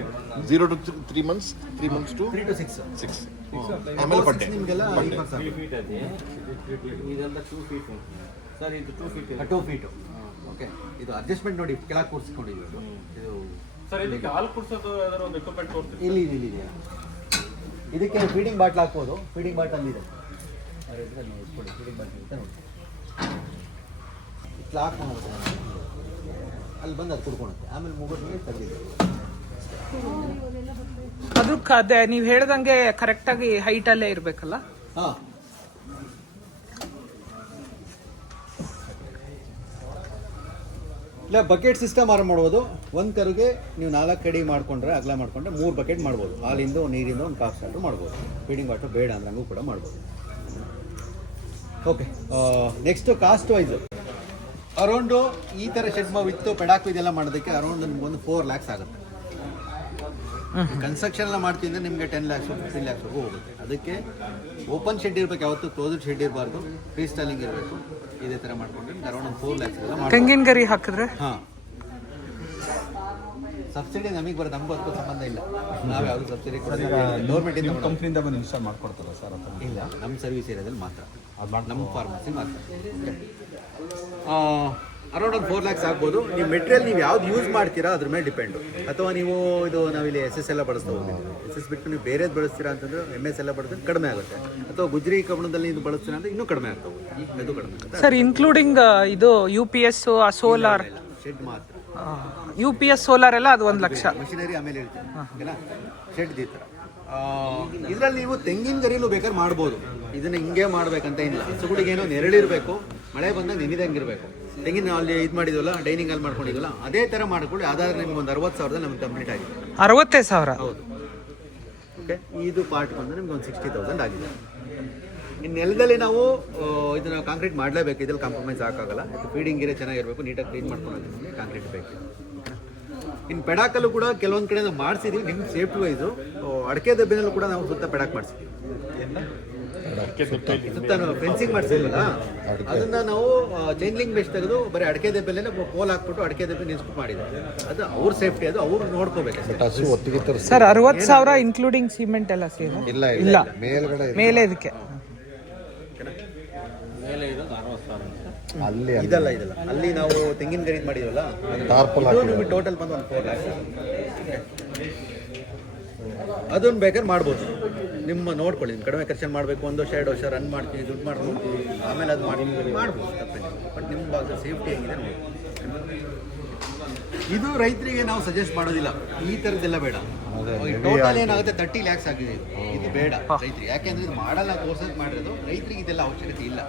0 to 3 months 3 months to 3 to 6 6 ಆಮೇಲೆ ಬಟ್ಟೆ ನಿಮಗೆಲ್ಲ ಇದೆಲ್ಲ 2 ಫೀಟ್ ಸರ್ ಇದು 2 ಫೀಟ್ 2 ಫೀಟು ಓಕೆ ಇದು ಅಡ್ಜಸ್ಟ್ಮೆಂಟ್ ನೋಡಿ ಕೆಳಗೆ ಕೂರಿಸ್ಕೊಂಡಿದ್ದೀವಿ ಇದು ಸರ್ ಇದಕ್ಕೆ ಹಾಲು ಕುಡಿಸೋದು ಯಾವ್ದಾದ್ರು ಒಂದು ಎಕ್ವಿಪ್ಮೆಂಟ್ ತೋರಿಸ್ತೀವಿ ಇಲ್ಲಿ ಇದೆಯಾ ಇದಕ್ಕೆ ಫೀಡಿಂಗ್ ಬಾಟ್ಲ್ ಹಾಕ್ಬೋದು ಫೀಡಿಂಗ್ ಬಾಟ್ಲ್ ಅಲ್ಲಿದೆ ಫೀಡಿಂಗ್ ಬಾಟ್ಲ್ ಅಂತ ನೋಡಿ ಇಟ್ಲ ಹಾಕ್ಕೊಂಡು ಅಲ್ಲಿ ಬಂದು ಅದು ಕುಡ್ಕೊಳುತ್ತೆ ಆಮೇಲೆ ಮುಗಿದ್ಮೇಲೆ ತೆಗೆದಿದೆ ಅದಕ್ಕೆ ಅದೇ ನೀವು ಹೇಳ್ದಂಗೆ ಕರೆಕ್ಟಾಗಿ ಹೈಟಲ್ಲೇ ಇರಬೇಕಲ್ಲ. ಹಾಂ ಇಲ್ಲ ಬಕೆಟ್ ಸಿಸ್ಟಮ್ ಆರಂಭ ಮಾಡ್ಬೋದು. ಒಂದು ಕರುಗೆ ನೀವು 4 ಅಡಿ ಮಾಡ್ಕೊಂಡ್ರೆ ಅಗಲ ಮಾಡ್ಕೊಂಡ್ರೆ 3 ಬಕೆಟ್ ಮಾಡ್ಬೋದು. ಹಾಲಿಂದ ನೀರಿಂದ ಒಂದು ಕಾಫ್ ಸ್ಟಾರ್ಟು ಮಾಡ್ಬೋದು. ಫೀಡಿಂಗ್ ವಾಟರ್ ಬೇಡ ಅಂದ್ರೆ ಹಂಗೂ ಕೂಡ ಮಾಡ್ಬೋದು. Okay next cost wise around ಈ ಥರ ಶೆಡ್ ವಿತ್ತು ಪೆಡಾಕು ಇದೆಲ್ಲ ಮಾಡೋದಕ್ಕೆ ಅರೌಂಡ್ ನಿಮ್ಗೊಂದು 4 lakhs ಆಗುತ್ತೆ. ಕನ್ಸ್ಟ್ರಕ್ಷನ್ ಎಲ್ಲ ಮಾಡ್ತೀವಿ ಅಂದರೆ ನಿಮಗೆ 10 lakhs 15 lakhs ಹೋಗುತ್ತೆ. ಅದಕ್ಕೆ ಓಪನ್ ಶೆಡ್ ಇರಬೇಕು, ಯಾವತ್ತು ಕ್ಲೋಸ್ಡ್ ಶೆಡ್ ಇರಬಾರ್ದು, ಫ್ರೀ ಸ್ಟೈಲಿಂಗ್ ಇರಬೇಕು. ಇದೇ ಥರ ಮಾಡ್ಕೊಂಡ್ರೆ ನಿಮ್ಗೆ ಅರೌಂಡ್ ಒಂದು 4 lakhs ಎಲ್ಲ ಮಾಡ್ಬೋದು. ತೆಂಗಿನ ಗರಿ ಹಾಕಿದ್ರೆ ಹಾಂ ಸಬ್ಸಿಡಿ ನಮಗೆ ಬರೋದು, ನಮಗೂ ಅದಕ್ಕೂ ಸಂಬಂಧ ಇಲ್ಲ. ನಾವು ಯಾವುದು ಸಬ್ಸಿಡಿ ಕೊಡೋದಿಲ್ಲ, ಗೌರ್ಮೆಂಟಿಂದ ಕಂಪ್ನಿಯಿಂದ ಬಂದು ಇನ್ಸ್ಟಾಲ್ ಮಾಡ್ಕೊಡ್ತಾರ ಸರ್ ಅಥವಾ ಇಲ್ಲ. ನಮ್ಮ ಸರ್ವಿಸ್ ಏರಿಯಾದಲ್ಲಿ ಮಾತ್ರ, ನಮ್ಮ ಫಾರ್ಮಸಿ ಮಾತ್ರ. ಅರೌಂಡ್ ಒಂದು 4 lakhs ಆಗ್ಬೋದು. ನೀವು ಮೆಟೀರಿಯಲ್ ನೀವು ಯಾವ್ದು ಯೂಸ್ ಮಾಡ್ತೀರಾ ಅದ್ರ ಮೇಲೆ ಡಿಪೆಂಡು. ಅಥವಾ ನೀವು ಇದು ನಾವಿಲ್ಲಿ SS ಎಲ್ಲ ಬಳಸ್ತಾ ಹೋಗ್ತೀವಿ, SS ಬಿಟ್ಟು ನೀವು ಬೇರೆದು ಬಳಸ್ತೀರಾ ಅಂತಂದ್ರೆ MS ಎಲ್ಲ ಬಳಸಿದ್ರೆ ಕಡಿಮೆ ಆಗುತ್ತೆ. ಅಥವಾ ಗುಜ್ರಿ ಕಬ್ಬಣದಲ್ಲಿ ಇದು ಬಳಸ್ತೀರಾ ಅಂದರೆ ಇನ್ನೂ ಕಡಿಮೆ ಆಗ್ತಾ ಹೋಗುತ್ತೆ. ಇದು ಕಡಿಮೆ ಆಗುತ್ತೆ ಸರ್ ಇನ್ಕ್ಲೂಡಿಂಗ್ ಇದು UPS ಸೋಲಾರ್ ಶೆಡ್ ಮಾತ್ರ. UPS ಸೋಲಾರ್ ಎಲ್ಲ ಅದು 1 ಲಕ್ಷ. ಮಷಿನರಿ ಆಮೇಲೆ ಹೇಳ್ತೀನಿ ಓಕೆನಾ. ಶೆಡ್ ಈ ಥರ ಇದರಲ್ಲಿ ನೀವು ತೆಂಗಿನ ಗರಿಲೂ ಬೇಕಾದ್ರೆ ಮಾಡ್ಬೋದು. ಇದನ್ನ ಹಿಂಗೆ ಮಾಡ್ಬೇಕಂತ ಇಲ್ಲ. ಹಸುಗಳಿಗೇನೋ ನೆರಳಿರಬೇಕು, ಮಳೆ ಬಂದಾಗ ನೆನೆದಂಗಿರಬೇಕು. ತೆಂಗಿನ ಅಲ್ಲಿ ಇದು ಮಾಡಿದ್ವಲ್ಲ, ಡೈನಿಂಗ್ ಅಲ್ಲಿ ಮಾಡ್ಕೊಂಡಿದ್ವಲ್ಲ, ಅದೇ ಥರ ಮಾಡ್ಕೊಳ್ಳಿ. ಅದಾದ್ರೆ ನಿಮ್ಗೆ ಒಂದು 60,000 ನಮ್ಗೆ ಕಂಪ್ಲೀಟ್ ಆಗಿದೆ. 60,000 ಹೌದು. ಓಕೆ, ಇದು ಪಾರ್ಟ್ ಬಂದರೆ ನಿಮ್ಗೆ ಒಂದು 60,000 ಆಗಿದೆ. ಇನ್ನು ನೆಲದಲ್ಲಿ ನಾವು ಇದನ್ನು ಕಾಂಕ್ರೀಟ್ ಮಾಡಲೇಬೇಕು. ಇದ್ರಲ್ಲಿ ಕಾಂಪ್ರಮೈಸ್ ಹಾಕಾಗಲ್ಲ. ಫೀಡಿಂಗ್ ಇರೋ ಚೆನ್ನಾಗಿರಬೇಕು, ನೀಟಾಗಿ ಕ್ಲೀನ್ ಮಾಡ್ಕೊಂಡು ಕಾಂಕ್ರೀಟ್ ಬೇಕು. ಇನ್ನು ಪೆಡಾಕಲ್ಲೂ ಕೂಡ ಕೆಲವೊಂದು ಕಡೆ ನಾವು ಮಾಡಿಸಿದ್ವಿ. ನಿಮ್ಗೆ ಸೇಫ್ಟಿ ವೈಸು ಅಡಿಕೆ ದಬ್ಬಿನಲ್ಲೂ ಕೂಡ ನಾವು ಸುತ್ತ ಪೆಡಾಕ್ ಮಾಡಿಸಿದ್ವಿ. ಸುತ್ತ ಫೆನ್ಸಿಂಗ್ ಮಾಡಿಸಿದ್ವಲ್ಲ, ಅದನ್ನ ನಾವು ಚೈನ್ ಲಿಂಕ್ ಬೆಸ್ಟ್ ತೆಗೆದು ಬರೀ ಅಡಿಕೆ ದಬ್ಬೆಲ್ಲೇ ಪೋಲ್ ಹಾಕ್ಬಿಟ್ಟು ಅಡಿಕೆ ದಬ್ಬೆ ನಿಲ್ಸ್ಬಿಟ್ಟು ಮಾಡಿದ್ವಿ. ಅದು ಅವ್ರ ಸೇಫ್ಟಿ, ಅದು ಅವ್ರು ನೋಡ್ಕೋಬೇಕು. ಸರ್ 60,000 ಇನ್ಕ್ಲೂಡಿಂಗ್ ಸಿಮೆಂಟ್ ಎಲ್ಲ ಸೇರಿ ಇಲ್ಲ ಮೇಲೆ ಇದಕ್ಕೆ ಮೇಲೆ ಇರೋದು 60,000 ಅಲ್ಲಿ ಇದಲ್ಲ ಅಲ್ಲಿ ನಾವು ತೆಂಗಿನ ಗರಿ ಮಾಡಿದ್ವಲ್ಲ, ನಿಮಗೆ ಟೋಟಲ್ ಬಂದು ಒಂದು 4 lakhs. ಅದನ್ನು ಬೇಕಾದ್ರೆ ಮಾಡ್ಬೋದು. ನಿಮ್ಮ ನೋಡ್ಕೊಳ್ಳಿ, ನಿಮ್ಮ ಕಡಿಮೆ ಖರ್ಚು ಮಾಡಬೇಕು, 1 ವರ್ಷ 2 ವರ್ಷ ರನ್ ಮಾಡ್ತೀವಿ, ದುಡ್ಡು ಮಾಡ್ಬೋದು, ಆಮೇಲೆ ಅದು ಮಾಡ್ಬೋದು ತಪ್ಪೇನೆ. ಬಟ್ ನಿಮ್ಮ ಭಾಗ ಸೇಫ್ಟಿ ಹೆಂಗಿದೆ ನೋಡಿ. ಇದು ರೈತರಿಗೆ ನಾವು ಸಜೆಸ್ಟ್ ಮಾಡೋದಿಲ್ಲ. ಈ ಥರದ್ದೆಲ್ಲ ಬೇಡ. ಟೋಟಲ್ ಏನಾಗುತ್ತೆ 30 lakhs ಆಗಿದೆ. ಇದು ಬೇಡ ರೈತರಿಗೆ. ಯಾಕೆಂದ್ರೆ ಇದು ಮಾಡಲ್ಲ, ಕೋರ್ಸಸ್ ಮಾಡಿರೋದು. ರೈತರಿಗೆ ಇದೆಲ್ಲ ಅವಶ್ಯಕತೆ ಇಲ್ಲ.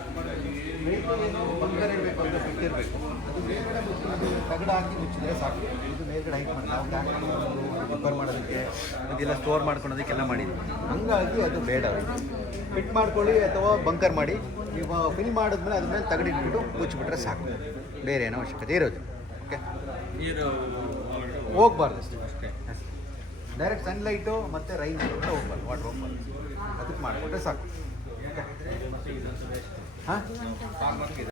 ಬಂಗಾರ ಇರಬೇಕು, ಅದು ಫಿಟ್ ಇರಬೇಕು. ಅದು ಮೇಲ್ಗಡೆ ತಗಡ ಹಾಕಿ ಮುಚ್ಚಿದ್ರೆ ಸಾಕು. ಇದು ಮೇಲ್ಗಡೆ ಹೈಟ್ ಮಾಡಿ ನಾವು ರಿಪೇರ್ ಮಾಡೋದಕ್ಕೆ, ಅದೆಲ್ಲ ಸ್ಟೋರ್ ಮಾಡ್ಕೊಳೋದಕ್ಕೆಲ್ಲ ಮಾಡಿದ್ವಿ. ಹಂಗಾಗಿ ಅದು ಬೇಡ. ಫಿಟ್ ಮಾಡ್ಕೊಳ್ಳಿ ಅಥವಾ ಬಂಕರ್ ಮಾಡಿ ನೀವು ಫಿಲ್ ಮಾಡಿದ್ಮೇಲೆ ಅದ್ರ ಮೇಲೆ ತಗಡಿಟ್ಬಿಟ್ಟು ಮುಚ್ಚಿಬಿಟ್ರೆ ಸಾಕು. ಬೇರೆ ಏನೋ ಅವಶ್ಯಕತೆ ಇರೋದು. ಓಕೆ, ಹೋಗ್ಬಾರ್ದು ಅಷ್ಟೇ. ಡೈರೆಕ್ಟ್ ಸನ್ಲೈಟು ಮತ್ತು ರೈನ್ ಹೋಗ್ಬಾರ್ದು, ವಾಟರ್ ಹೋಗ್ಬಾರ್ದು. ಅದಕ್ಕೆ ಮಾಡಿಕೊಟ್ರೆ ಸಾಕು. ಹಾಂ